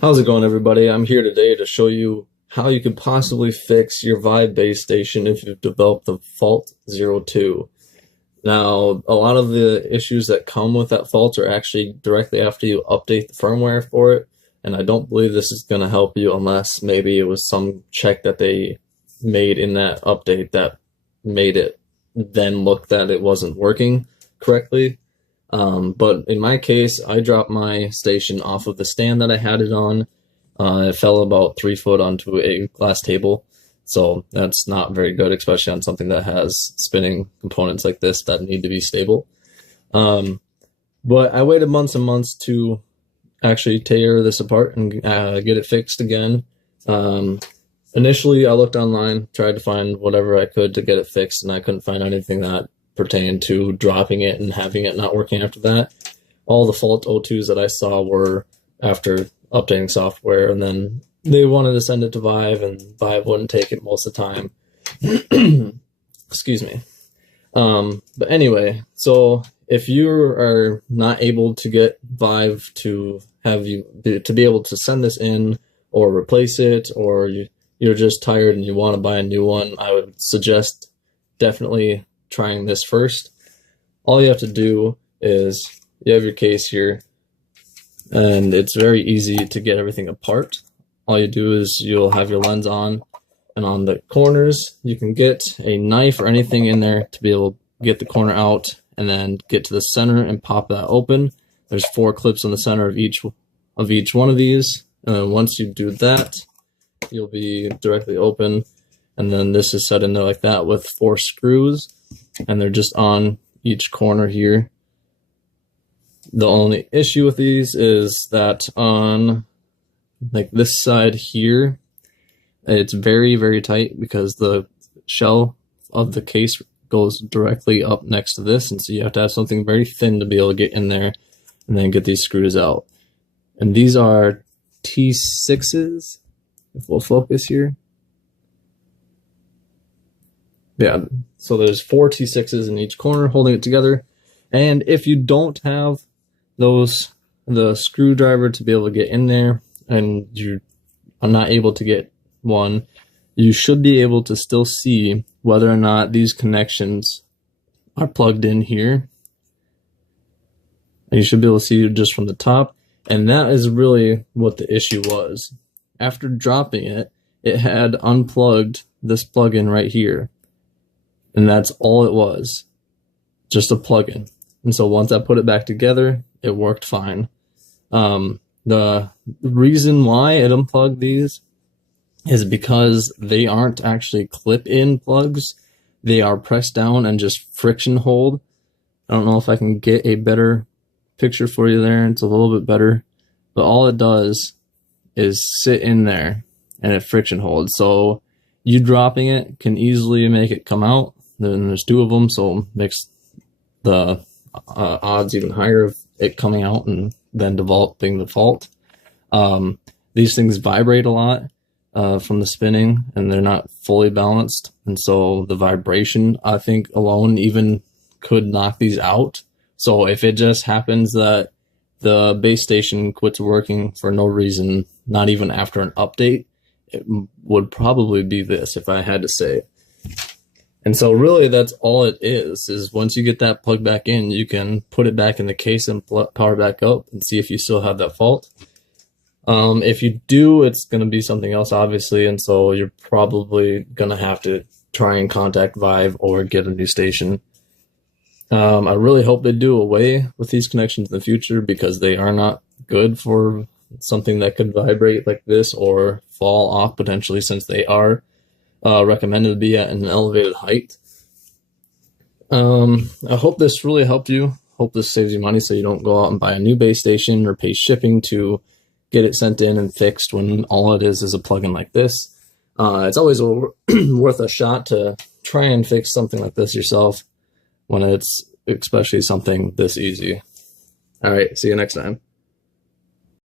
How's it going, everybody? I'm here today to show you how you could possibly fix your Vive base station if you've developed the fault 02. Now, a lot of the issues that come with that fault are actually directly after you update the firmware for it, and I don't believe this is going to help you unless maybe it was some check that they made in that update that made it then look that it wasn't working correctly. But in my case, I dropped my station off of the stand that I had it on. It fell about 3 foot onto a glass table, so that's not very good, especially on something that has spinning components like this that need to be stable. But I waited months and months to actually tear this apart and get it fixed again. Initially, I looked online, tried to find whatever I could to get it fixed, and I couldn't find anything that pertained to dropping it and having it not working after that. All the fault 02s that I saw were after updating software, and then they wanted to send it to Vive, and Vive wouldn't take it most of the time. Excuse me. But anyway, so if you are not able to get Vive to have you to be able to send this in or replace it, or you're just tired and you want to buy a new one, I would suggest definitely trying this first. All you have to do is you have your case here, and it's very easy to get everything apart. All you do is you'll have your lens on, and on the corners you can get a knife or anything in there to be able to get the corner out, and then get to the center and pop that open. There's 4 clips on the center of each one of these, and once you do that, you'll be directly open. And then this is set in there like that with 4 screws, and they're just on each corner here. The only issue with these is that on like this side here, it's very, very tight because the shell of the case goes directly up next to this, and so you have to have something very thin to be able to get in there and then get these screws out. And these are T6s, if we'll focus here. Yeah, so there's 4 T6s in each corner holding it together. And if you don't have the screwdriver to be able to get in there, and you are not able to get one, you should be able to still see whether or not these connections are plugged in here. And you should be able to see just from the top. And that is really what the issue was. After dropping it, it had unplugged this plug-in right here. And that's all it was, just a plug-in. And so once I put it back together, it worked fine. The reason why it unplugged these is because they aren't actually clip-in plugs. They are pressed down and just friction hold. I don't know if I can get a better picture for you there. It's a little bit better. But all it does is sit in there and it friction holds. So you dropping it can easily make it come out. Then there's 2 of them, so it makes the odds even higher of it coming out and then developing the fault. These things vibrate a lot from the spinning, and they're not fully balanced, and so the vibration, I think, alone even could knock these out. So if it just happens that the base station quits working for no reason, not even after an update, it would probably be this, if I had to say. And so really that's all it is once you get that plugged back in, you can put it back in the case and power back up and see if you still have that fault. If you do, it's going to be something else, obviously, and so you're probably going to have to try and contact Vive or get a new station. I really hope they do away with these connections in the future, because they are not good for something that could vibrate like this or fall off potentially, since they are recommended to be at an elevated height. I hope this really helped you. Hope this saves you money so you don't go out and buy a new base station or pay shipping to get it sent in and fixed when all it is a plugin like this. It's always worth a shot to try and fix something like this yourself when it's especially something this easy. All right, see you next time.